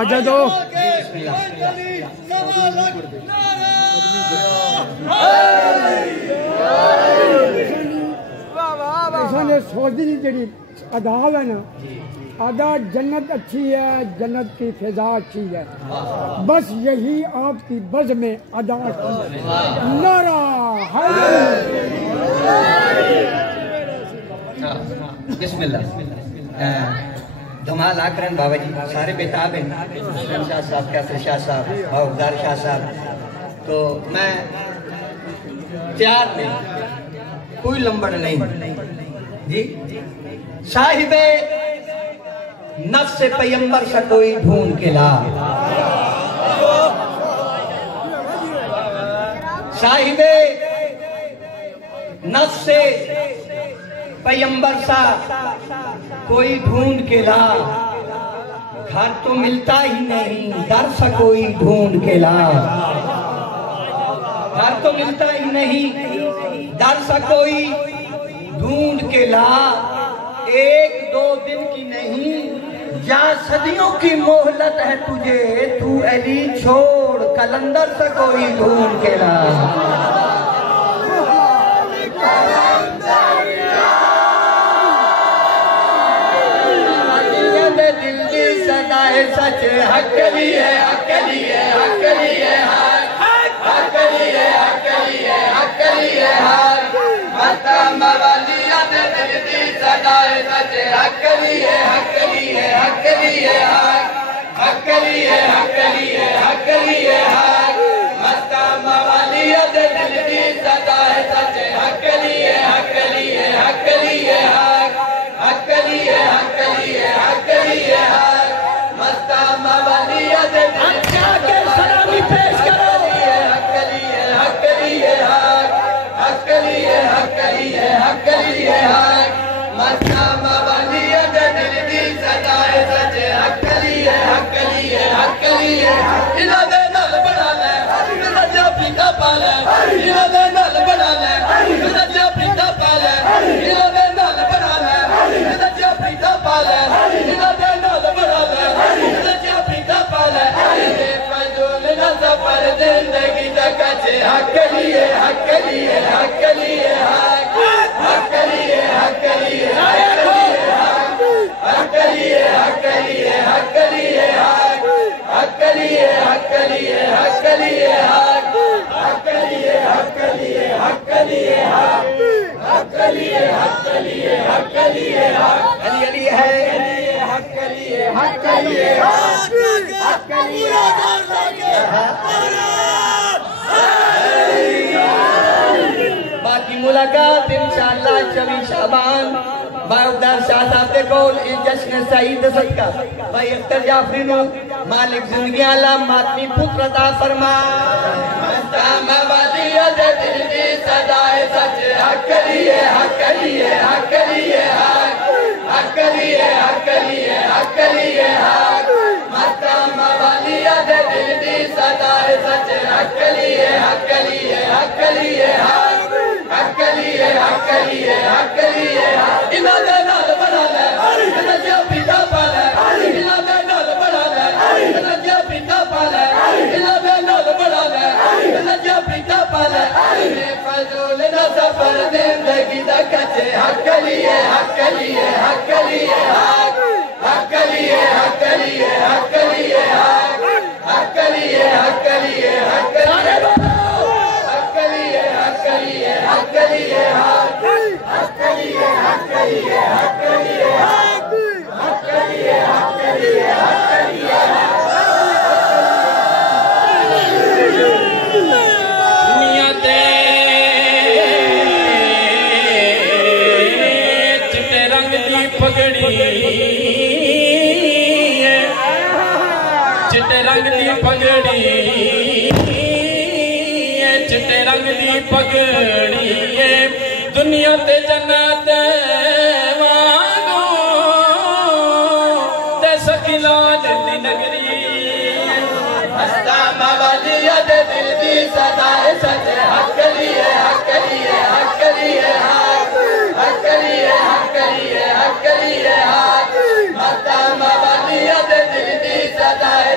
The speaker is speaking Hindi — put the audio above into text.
आजा दो सोचती जी अदा है ना अदा जन्नत अच्छी है जन्नत की फिजा अच्छी है बस यही आपकी बज़ में अदा नारा बिस्मिल्लाह धमाल आकरन बाबा जी सारे बेताब हैं शाह साहब कैसर शाह साहब हवलदार शाह साहब तो मैं तैयार नहीं कोई लंबड़ नहीं जी साहिबे नफ्स पैगंबर से कोई ढूंढ के ला साहिबे नफ्स पैगंबर सा कोई ढूंढ के ला घर तो मिलता ही नहीं दर सा कोई ढूंढ के ला घर तो मिलता ही नहीं दर सा कोई ढूंढ के ला एक दो दिन की नहीं जहाँ सदियों की मोहलत है तुझे तू अली छोड़ कलंदर से कोई ढूंढ के ला सच हकली है हकली है हकली है हकली है हकली है हकली है माता मवालिया दे दिल दी सदाए सच हकली है हकली है हकली है हकली है हकली है हकली है माता मवालिया दे दिल दी सदाए सच हकली है हकली है हकली है हकली है हकली है हकली है मस्ता मवालिया दे अच्छा के सलामी पेश करो हकली है हकली है हकली है हकली है हकली है मस्ता मवालिया दे दिल दी सदाए सच हकली है हकली है हकली है इना दे नाल बना ले इना जा पीता पा ले इना दे नाल बना ले इना जा पीता पा ले इना दे नाल बना ले इना जा पीता पा ले इना दे नाल बना ले जिंदगी तक हकली है हकली है हकली है हकली है हकली है हकली है हकली है हकली है हकली है हकली है हकली है हकली है हकली है हकली है हकली है हकली है हकली है अली अली है हकली है हकली है हकली बाकी मुलाकात इंशाअल्लाह 24 शाबान बाउदार शाह साहब दे कोल जश्न सईद सदका भाई अख्तर जाफरी नु मालिक जिंदगी आला मातमी पुत्र अता फरमा मस्ता मवालिया दे दिल दी सदाए सच हकली है हकली है हकली है हकली है हकली है हकली है मस्ता मवालिया दे दिल दी सदाए सच हकली है हकली है हकली है हकली है हकली है हकली है इना दे नाल बना ले इना जा पीता पा ले इना दे नाल बना ले इना जा पीता पा ले इना दे नाल बना ले इना जा पीता पा ले फजूल ना सफर जिंदगी दा कच्चे हकली है हकली है हकली है हकली है हकली है हकली है हकली है हकली है हकली है हकली है हकली है हकली है हकली है हकली है हकली है हकली है दुनिया ते चिट्टे रंग दी पगड़ी चिट्टे रंग दी पगड़ी चिट्टे रंग दी पगड़ी दुनिया ते जन्नत वांगू ते सखिलाल दी नगरी मस्ता मवालिया दे दिल दी सदाए सच हकली है हकली है हकली है हकली है हकली है हकली है मस्ता मवालिया दे दिल दी सदाए